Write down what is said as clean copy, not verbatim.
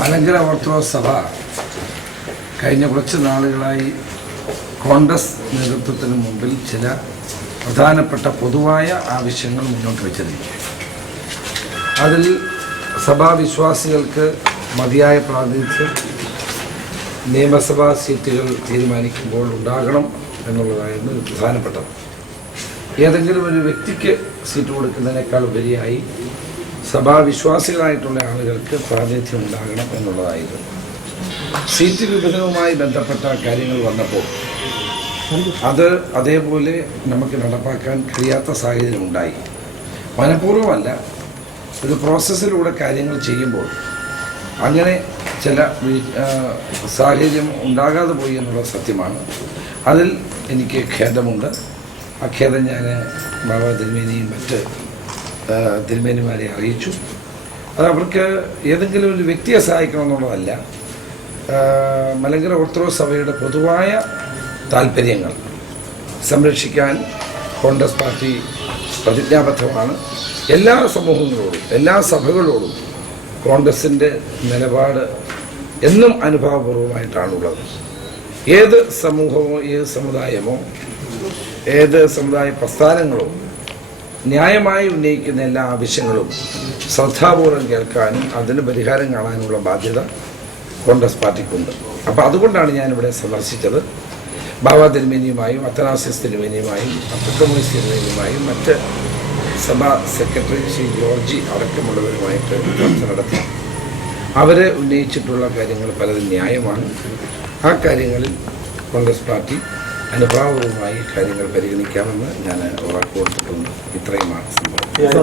Malankara orthodox സഭ കഴിഞ്ഞ കുറച്ച് നാളുകളായി കോൺഗ്രസ് നേതൃത്വത്തിന് മുമ്പിൽ ചില പ്രധാനപ്പെട്ട പൊതുവായ ആവശ്യങ്ങൾ മുന്നോട്ട് വച്ചിരിക്കുക. അതിൽ സഭാവിശ്വാസികൾക്ക് മതിയായ പ്രാതിനിധ്യം നിയമസഭാ സീറ്റുകൾ തീരുമാനിക്കുമ്പോൾ ഉണ്ടാകണം എന്നുള്ളതായിരുന്നു ഒരു പ്രധാനപ്പെട്ടത്. ഏതെങ്കിലും ഒരു വ്യക്തിക്ക് സീറ്റ് കൊടുക്കുന്നതിനേക്കാൾ ഉപരിയായി സഭാവിശ്വാസികളായിട്ടുള്ള ആളുകൾക്ക് പ്രാതിനിധ്യം ഉണ്ടാകണം എന്നുള്ളതായിരുന്നു. സീറ്റ് വിഭജനവുമായി ബന്ധപ്പെട്ട കാര്യങ്ങൾ വന്നപ്പോൾ അത് അതേപോലെ നമുക്ക് നടപ്പാക്കാൻ കഴിയാത്ത സാഹചര്യം ഉണ്ടായി. മനഃപൂർവ്വമല്ല, ഒരു പ്രോസസ്സിലൂടെ കാര്യങ്ങൾ ചെയ്യുമ്പോൾ അങ്ങനെ ചില സാഹചര്യം ഉണ്ടാകാതെ പോയി എന്നുള്ള സത്യമാണ്. അതിൽ എനിക്ക് ഖേദമുണ്ട്. ആ ഖേദം ഞാൻ ബാബ തിരുമേനിയും മറ്റ് തിരുമേനിമാരെ അറിയിച്ചു. അത് അവർക്ക് ഏതെങ്കിലും ഒരു വ്യക്തിയെ സഹായിക്കണമെന്നുള്ളതല്ല, മലങ്കര ഓർത്തഡോക്സ് സഭയുടെ പൊതുവായ താല്പര്യങ്ങൾ സംരക്ഷിക്കാൻ കോൺഗ്രസ് പാർട്ടി പ്രതിജ്ഞാബദ്ധമാണ്. എല്ലാ സമൂഹങ്ങളോടും എല്ലാ സഭകളോടും കോൺഗ്രസിൻ്റെ നിലപാട് എന്നും അനുഭാവപൂർവമായിട്ടാണുള്ളത്. ഏത് സമൂഹമോ ഏത് സമുദായമോ ഏത് സമുദായ പ്രസ്ഥാനങ്ങളോ ന്യായമായി ഉന്നയിക്കുന്ന എല്ലാ ആവശ്യങ്ങളും ശ്രദ്ധാപൂർവം കേൾക്കാനും അതിന് പരിഹാരം കാണാനുള്ള ബാധ്യത കോൺഗ്രസ് പാർട്ടിക്കുണ്ട്. അപ്പോൾ അതുകൊണ്ടാണ് ഞാനിവിടെ സന്ദർശിച്ചത്. ബാബ തിരുമേനിയുമായും അത്തനാസിസ് തിരുമേനിയുമായും അബ്ദുക്കമോയിസ് തിരുമേനിയുമായും മറ്റ് സഭാ സെക്രട്ടറി ശ്രീ ജോർജി അടക്കമുള്ളവരുമായിട്ട് ചർച്ച നടത്തി. അവർ ഉന്നയിച്ചിട്ടുള്ള കാര്യങ്ങൾ പലതും ന്യായമാണ്. ആ കാര്യങ്ങളിൽ കോൺഗ്രസ് പാർട്ടി അനുഭാവവുമായി കാര്യങ്ങൾ പരിഗണിക്കാമെന്ന് ഞാൻ ഉറപ്പ് കൊടുത്തിട്ടുണ്ട്. ഇത്രയുമാണ് സംഭവം.